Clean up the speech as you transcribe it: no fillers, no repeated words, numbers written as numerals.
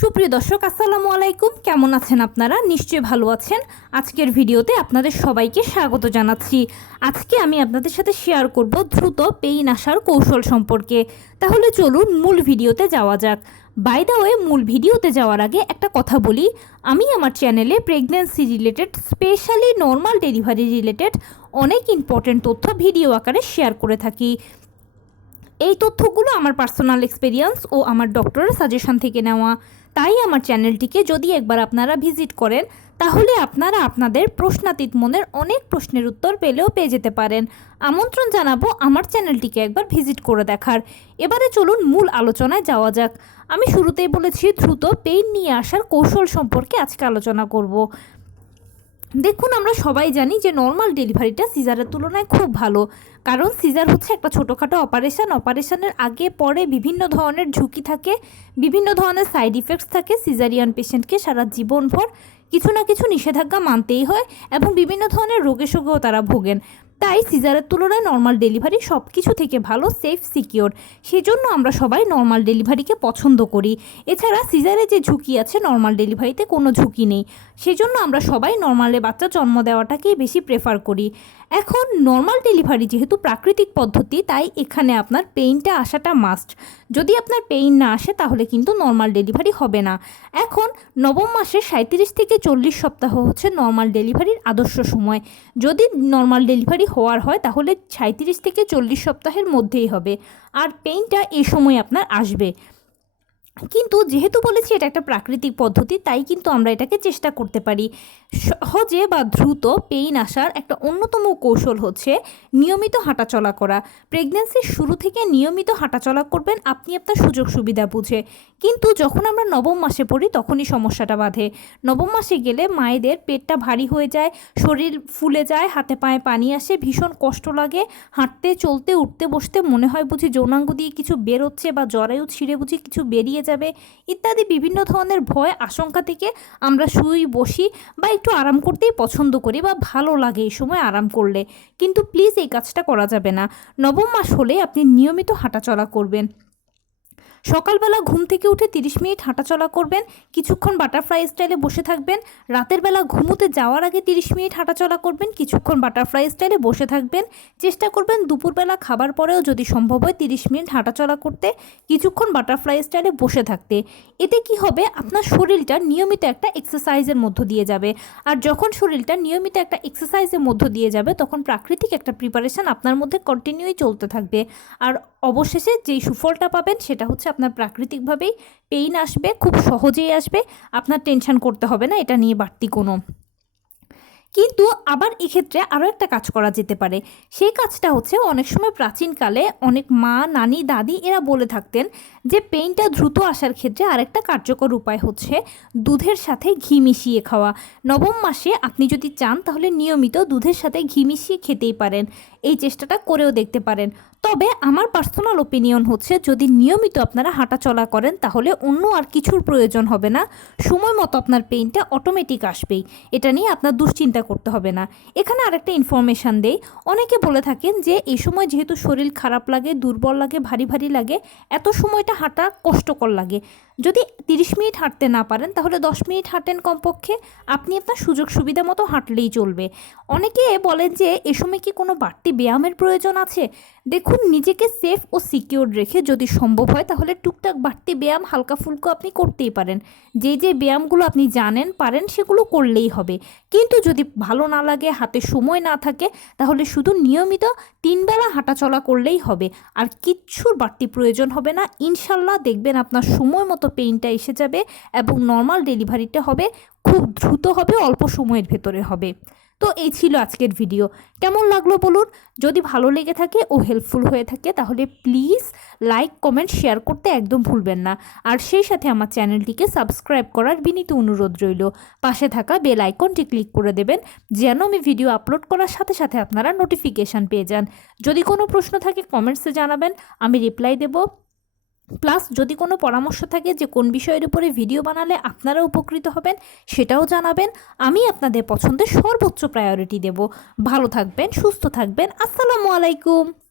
সুপ্রিয় দর্শক, আসসালামু আলাইকুম। কেমন আছেন আপনারা? নিশ্চয়ই ভালো আছেন। আজকের ভিডিওতে আপনাদের সবাইকে স্বাগত জানাচ্ছি। আজকে আমি আপনাদের সাথে শেয়ার করব দ্রুত পেইন আসার কৌশল সম্পর্কে। তাহলে চলুন মূল ভিডিওতে যাওয়া যাক। বাই দ্য ওয়ে, মূল ভিডিওতে যাওয়ার আগে একটা কথা বলি, আমি আমার চ্যানেলে pregnancy related, specially normal delivery related অনেক ইম্পর্টেন্ট তথ্য ভিডিও আকারে শেয়ার করে থাকি। এই তথ্যগুলো আমার পার্সোনাল এক্সপেরিয়েন্স ও আমার ডক্টরের সাজেশন থেকে নেওয়া। তাই আমার চ্যানেলটিকে যদি একবার আপনারা ভিজিট করেন, তাহলে আপনারা আপনাদের প্রশ্নাতীত মনের অনেক প্রশ্নের উত্তর পেয়ে যেতে পারেন। আমন্ত্রণ জানাবো আমার চ্যানেলটিকে একবার ভিজিট করে দেখার। এবারে চলুন মূল আলোচনায় যাওয়া যাক। আমি শুরুতেই বলেছি দ্রুত পেইন নিয়ে আসার কৌশল সম্পর্কে আজকে আলোচনা করব। দেখুন, আমরা সবাই জানি যে নর্মাল ডেলিভারিটা সিজারের তুলনায় খুব ভালো, কারণ সিজার হচ্ছে একটা ছোটোখাটো অপারেশনের আগে পরে বিভিন্ন ধরনের ঝুঁকি থাকে, বিভিন্ন ধরনের সাইড ইফেক্টস থাকে। সিজারিয়ান পেশেন্টকে সারা জীবনভর কিছু না কিছু নিষেধাজ্ঞা মানতেই হয় এবং বিভিন্ন ধরনের রোগেও তারা ভোগেন। তাই সিজারের তুলনায় নর্মাল ডেলিভারি সব কিছু থেকে ভালো, সেফ, সিকিওর। সেজন্য আমরা সবাই নর্মাল ডেলিভারিকে পছন্দ করি। এছাড়া সিজারে যে ঝুঁকি আছে, নর্মাল ডেলিভারিতে কোনো ঝুঁকি নেই। সেজন্য আমরা সবাই নর্মালে বাচ্চা জন্ম দেওয়াটাকেই বেশি প্রেফার করি। এখন নর্মাল ডেলিভারি যেহেতু প্রাকৃতিক পদ্ধতি, তাই এখানে আপনার পেইনটা আসাটা মাস্ট। যদি আপনার পেইন না আসে তাহলে কিন্তু নর্মাল ডেলিভারি হবে না। এখন নবম মাসে 37 থেকে 40 সপ্তাহ হচ্ছে নর্মাল ডেলিভারির আদর্শ সময়। যদি নর্মাল ডেলিভারি হওয়ার হয় তাহলে 37 থেকে 40 সপ্তাহের মধ্যেই হবে, আর পেইনটা এই সময় আপনার আসবে। কিন্তু যেহেতু বলেছি এটা একটা প্রাকৃতিক পদ্ধতি, তাই কিন্তু আমরা এটাকে চেষ্টা করতে পারি। সহজে বা দ্রুত পেইন আসার একটা অন্যতম কৌশল হচ্ছে নিয়মিত হাঁটাচলা করা। প্রেগন্যান্সির শুরু থেকে নিয়মিত হাঁটাচলা করবেন আপনি আপনার সুযোগ সুবিধা বুঝে। কিন্তু যখন আমরা নবম মাসে পড়ি তখনই সমস্যাটা বাধে। নবম মাসে গেলে মায়েদের পেটটা ভারী হয়ে যায়, শরীর ফুলে যায়, হাতে পায়ে পানি আসে, ভীষণ কষ্ট লাগে, হাঁটতে চলতে উঠতে বসতে মনে হয় বুঝি যৌনাঙ্গ দিয়ে কিছু বেরোচ্ছে বা জরায়ু ছিঁড়ে বুঝি কিছু বেরিয়ে যাবে ইত্যাদি বিভিন্ন ধরনের ভয় আশঙ্কা থেকে আমরা শুই, বসি বা একটু আরাম করতেই পছন্দ করি বা ভালো লাগে এই সময় আরাম করলে। কিন্তু প্লিজ এই কাজটা করা যাবে না। নবম মাস হলে আপনি নিয়মিত হাঁটাচলা করবেন। সকালবেলা ঘুম থেকে উঠে 30 মিনিট হাঁটাচলা করবেন, কিছুক্ষণ বাটারফ্লাই স্টাইলে বসে থাকবেন। রাতের বেলা ঘুমোতে যাওয়ার আগে 30 মিনিট হাঁটাচলা করবেন, কিছুক্ষণ বাটারফ্লাই স্টাইলে বসে থাকবেন। চেষ্টা করবেন দুপুরবেলা খাবার পরেও যদি সম্ভব হয় 30 মিনিট হাঁটাচলা করতে, কিছুক্ষণ বাটারফ্লাই স্টাইলে বসে থাকতে। এতে কি হবে, আপনার শরীরটা নিয়মিত একটা এক্সারসাইজের মধ্য দিয়ে যাবে। আর যখন শরীরটা নিয়মিত একটা এক্সারসাইজের মধ্য দিয়ে যাবে, তখন প্রাকৃতিক একটা প্রিপারেশন আপনার মধ্যে কন্টিনিউই চলতে থাকবে। আর অবশেষে যেই সুফলটা পাবেন সেটা হচ্ছে আপনার প্রাকৃতিকভাবেই পেইন আসবে, খুব সহজেই আসবে। আপনার টেনশন করতে হবে না এটা নিয়ে বাড়তি কোনো। কিন্তু আবার এক্ষেত্রে আরও একটা কাজ করা যেতে পারে। সেই কাজটা হচ্ছে, অনেক সময় প্রাচীনকালে অনেক মা, নানি, দাদি এরা বলে থাকতেন যে পেইনটা দ্রুত আসার ক্ষেত্রে আরেকটা কার্যকর উপায় হচ্ছে দুধের সাথে ঘি মিশিয়ে খাওয়া। নবম মাসে আপনি যদি চান তাহলে নিয়মিত দুধের সাথে ঘি মিশিয়ে খেতেই পারেন। এই চেষ্টাটা করেও দেখতে পারেন। তবে আমার পার্সোনাল ওপিনিয়ন হচ্ছে, যদি নিয়মিত আপনারা হাঁটাচলা করেন তাহলে অন্য আর কিছুর প্রয়োজন হবে না। সময় মতো আপনার পেইনটা অটোমেটিক আসবেই, এটা নিয়ে আপনার দুশ্চিন্তা করতে হবে না। এখানে আরেকটা ইনফরমেশান দেই, অনেকে বলে থাকেন যে এই সময় যেহেতু শরীর খারাপ লাগে, দুর্বল লাগে, ভারী ভারী লাগে, এত সময়টা হাঁটা কষ্টকর লাগে। যদি 30 মিনিট হাঁটতে না পারেন তাহলে 10 মিনিট হাঁটেন কমপক্ষে। আপনি আপনার সুযোগ সুবিধা মতো হাঁটলেই চলবে। অনেকে বলেন যে এ সময় কি কোনো বাড়তি ব্যায়ামের প্রয়োজন আছে। দেখুন, নিজেকে সেফ ও সিকিউর রেখে যদি সম্ভব হয় তাহলে টুকটাক বাড়তি ব্যায়াম হালকা ফুলকা আপনি করতেই পারেন। যে ব্যায়ামগুলো আপনি জানেন পারেন সেগুলো করলেই হবে। কিন্তু যদি ভালো না লাগে, হাতে সময় না থাকে, তাহলে শুধু নিয়মিত 3 বেলা হাঁটাচলা করলেই হবে। আর কিচ্ছুর বাড়তি প্রয়োজন হবে না। ইনশাল্লাহ দেখবেন আপনার সময় মতো পেইনটা এসে যাবে এবং নর্মাল ডেলিভারিটা হবে, খুব দ্রুত হবে, অল্প সময়ের ভেতরে হবে। তো এই ছিল আজকের ভিডিও। কেমন লাগলো বলুন। যদি ভালো লেগে থাকে ও হেল্পফুল হয়ে থাকে তাহলে প্লিজ লাইক, কমেন্ট, শেয়ার করতে একদম ভুলবেন না। আর সেই সাথে আমার চ্যানেলটিকে সাবস্ক্রাইব করার বিনীত অনুরোধ রইল। পাশে থাকা বেল আইকনটি ক্লিক করে দেবেন যেন আমি ভিডিও আপলোড করার সাথে সাথে আপনারা নোটিফিকেশান পেয়ে যান। যদি কোনো প্রশ্ন থাকে কমেন্টসে জানাবেন, আমি রিপ্লাই দেব। প্লাস যদি কোনো পরামর্শ থাকে যে কোন বিষয়ের উপরে ভিডিও বানালে আপনারা উপকৃত হবেন, সেটাও জানাবেন। আমি আপনাদের পছন্দের সর্বোচ্চ প্রায়োরিটি দেব। ভালো থাকবেন, সুস্থ থাকবেন। আসসালামু আলাইকুম।